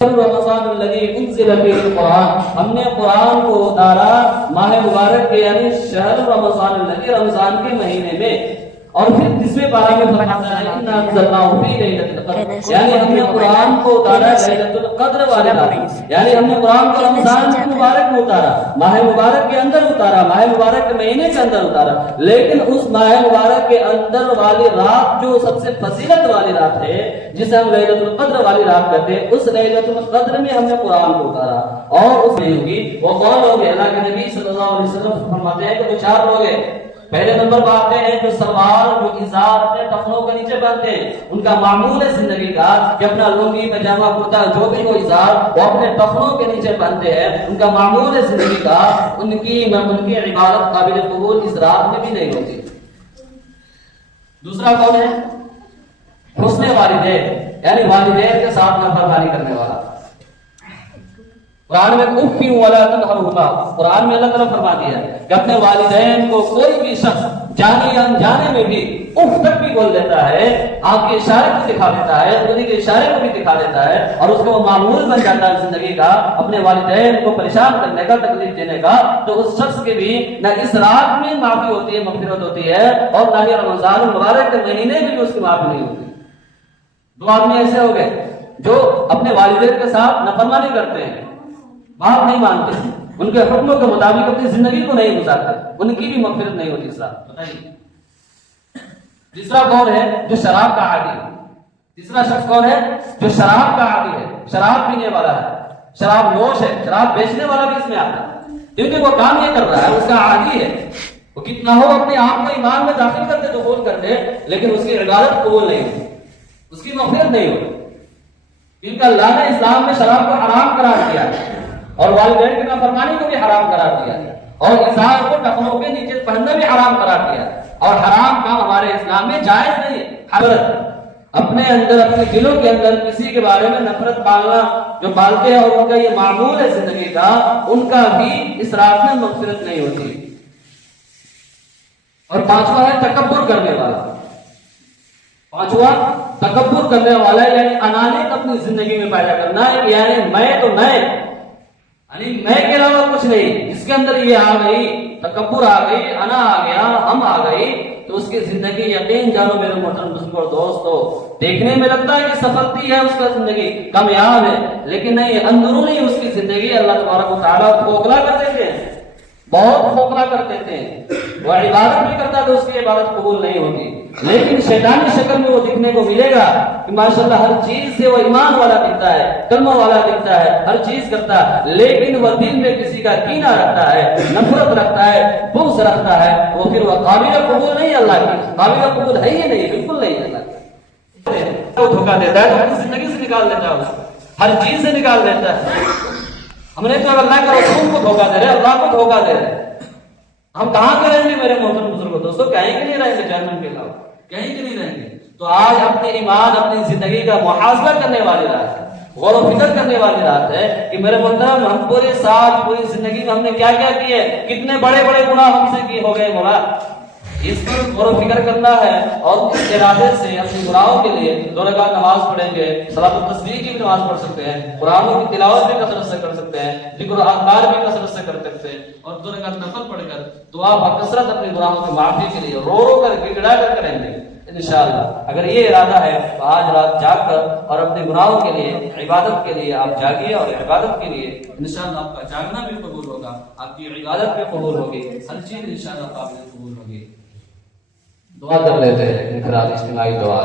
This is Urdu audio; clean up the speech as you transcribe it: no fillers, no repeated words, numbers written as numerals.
رمضان الذي انزل فيه القرآن، ہم نے قرآن کو اتارا ماہ مبارک کے یعنی شہر رمضان الذي، رمضان کے مہینے میں. اور پھر 10ویں پارہ میں فرماتا ہے انا انزلناه في ليلة القدر، یعنی ہم نے قرآن کو اتارا ليلۃ القدر والے رات، یعنی ہم نے قرآن کو رمضان کے مبارک میں اتارا، ماہ مبارک کے اندر اتارا، ماہ مبارک کے مہینے کے اندر اتارا. لیکن اس ماہ مبارک کے اندر والی رات جو سب سے فضیلت والی رات ہے، جسے ہم ليلۃ القدر والی رات کہتے ہیں، اس ليلۃ القدر میں ہم نے قرآن کو اتارا. اور اس میں ہوگی وہ کون لوگ ہیں؟ اللہ کے نبی صلی اللہ علیہ وسلم فرماتے ہیں کہ وہ 4 لوگ ہیں. پہلے نمبر پر آتے ہیں جو سلوار جو ازار اپنے ٹخنوں کے نیچے باندھتے ہیں، ان کا معمول ہے زندگی کا کہ اپنا لنگی پاجامہ کرتا جو بھی وہ ازار وہ اپنے ٹخنوں کے نیچے باندھتے ہیں، ان کا معمول ہے زندگی کا. ان کی عبادت قابل قبول اس رات میں بھی نہیں ہوتی. دوسرا کون ہے؟ حسن والدین، یعنی والدین کے ساتھ نافرمانی کرنے والا. قرآن میں اف ولا تنہرہما، قرآن میں اللہ تعالیٰ فرما دیا ہے کہ اپنے والدین کو کوئی بھی شخص جانے یا انجانے میں بھی اف تک بھی بول دیتا ہے، آنکھ کے اشارے کو دکھا دیتا ہے، انگلی کے اشارے کو بھی دکھا دیتا ہے، اور اس کو وہ معمول بن جاتا ہے زندگی کا اپنے والدین کو پریشان کرنے کا، تکلیف دینے کا. تو اس شخص کے بھی نہ اس رات میں معافی ہوتی ہے، مغفرت ہوتی ہے، اور نہ ہی رمضان المبارک کے مہینے میں بھی اس کی معافی نہیں ہوتی. 2 آدمی ایسے ہو گئے جو اپنے والدین کے ساتھ نافرمانی کرتے ہیں، بات نہیں مانتے، ان کے حکموں کے مطابق اپنی زندگی کو نہیں گزارتے، ان کی بھی مغفرت نہیں ہوتی. بتائیے تیسرا کون ہے؟ جو شراب کا عادی ہے. تیسرا شخص کون ہے؟ جو شراب کا عادی ہے، شراب پینے والا ہے، شراب نوش ہے، شراب بیچنے والا بھی اس میں آتا ہے، کیونکہ وہ کام یہ کر رہا ہے، اس کا عادی ہے. وہ کتنا ہو اپنے آپ کو ایمان میں داخل کر دے، دخول کر دے، لیکن اس کی عبادت قبول نہیں ہوتی، اس کی مغفرت نہیں ہوتی. کیونکہ اللہ نے اسلام میں شراب کو حرام قرار دیا ہے، اور والدین کی نافرمانی کو بھی حرام قرار دیا ہے، اور ازار کو ٹخنوں کے نیچے پہننا بھی حرام قرار دیا ہے. اور حرام کام ہمارے اسلام میں جائز نہیں ہے. حضرت اپنے اندر اپنے دلوں کے اندر کسی کے بارے میں نفرت پالنا جو پالتے ہیں اور ان کا یہ معمول ہے زندگی کا، ان کا بھی اس رات میں مغفرت نہیں ہوتی. اور 5واں ہے تکبر کرنے والا. 5واں تکبر کرنے والا یعنی انانیت اپنی زندگی میں پیدا کرنا ہے، یعنی میں تو میں، یعنی میں کے علاوہ کچھ نہیں. اس کے اندر یہ آ گئی، تکبر آ گئی، انا آ گیا، ہم آ گئی، تو اس کی زندگی یقین جانو میرے محترم بزرگوں اور دوستو، دیکھنے میں لگتا ہے کہ سفلتی ہے اس کا زندگی کامیاب ہے، لیکن نہیں، اندرونی اس کی زندگی اللہ تبارک و تعالیٰ کھوکھلا کر دیتے ہیں، بہت کھوکھلا کر دیتے ہیں. وہ عبادت بھی کرتا ہے تو اس کی عبادت قبول نہیں ہوتی، لیکن شیطانی شکل میں وہ دکھنے کو ملے گا کہ ماشاءاللہ ہر چیز سے وہ ایمان والا دکھتا ہے، کلمہ والا دکھتا ہے، ہر چیز کرتا ہے، لیکن وہ دل میں کسی کا کینہ رکھتا ہے، نفرت رکھتا ہے، بغض رکھتا ہے، وہ پھر وہ قابل قبول نہیں، اللہ کی قابل قبول ہے ہی نہیں، بالکل نہیں. اللہ کی وہ دھوکہ دیتا ہے تو اپنی زندگی سے نکال دیتا ہے، اس کو ہر چیز سے نکال دیتا ہے. ہم نے تو اللہ کے رسول کو دھوکہ دے رہے، اللہ کو دھوکہ دے رہے. ہم کہاں کے رہیں گے میرے محترم بزرگوں دوستوں؟ کہیں کہ نہیں رہیں گے جہنم کے علاوہ، کہیں کہ نہیں رہیں گے. تو آج اپنے ایمان اپنی زندگی کا محاسبہ کرنے والی رات ہے، غور و فکر کرنے والی رات ہے کہ میرے محترم ہم پورے سال پوری زندگی میں ہم نے کیا کیا کیے، کتنے بڑے بڑے گناہ ہم سے کی ہو گئے. مولا اس پر غور و فکر کرنا ہے، اور اس ارادے سے اپنے گناہوں کے لیے 2 رکعت نماز پڑھیں گے، صلاۃ التسبیح کی بھی نماز پڑھ سکتے ہیں، قرآن کی تلاوت بھی کثرت سے کر سکتے ہیں، ذکر و اذکار بھی کثرت سے کر سکتے ہیں، اور 2 رکعت نفل پڑھ کر دعا بکثرت اپنے گناہوں کی معافی کے لیے رو رو کر گڑگڑا کر کریں گے انشاءاللہ. اگر یہ ارادہ ہے تو آج رات جاگ کر اور اپنے گناہوں کے لیے، عبادت کے لیے آپ جاگیے، اور عبادت کے لیے انشاءاللہ آپ کا جاگنا بھی قبول ہوگا، آپ کی عبادت بھی قبول ہوگی، ہر چیز انشاءاللہ قابل قبول ہوگی. دعا کر لیتے ہیں انفرادی اجتماعی دعا.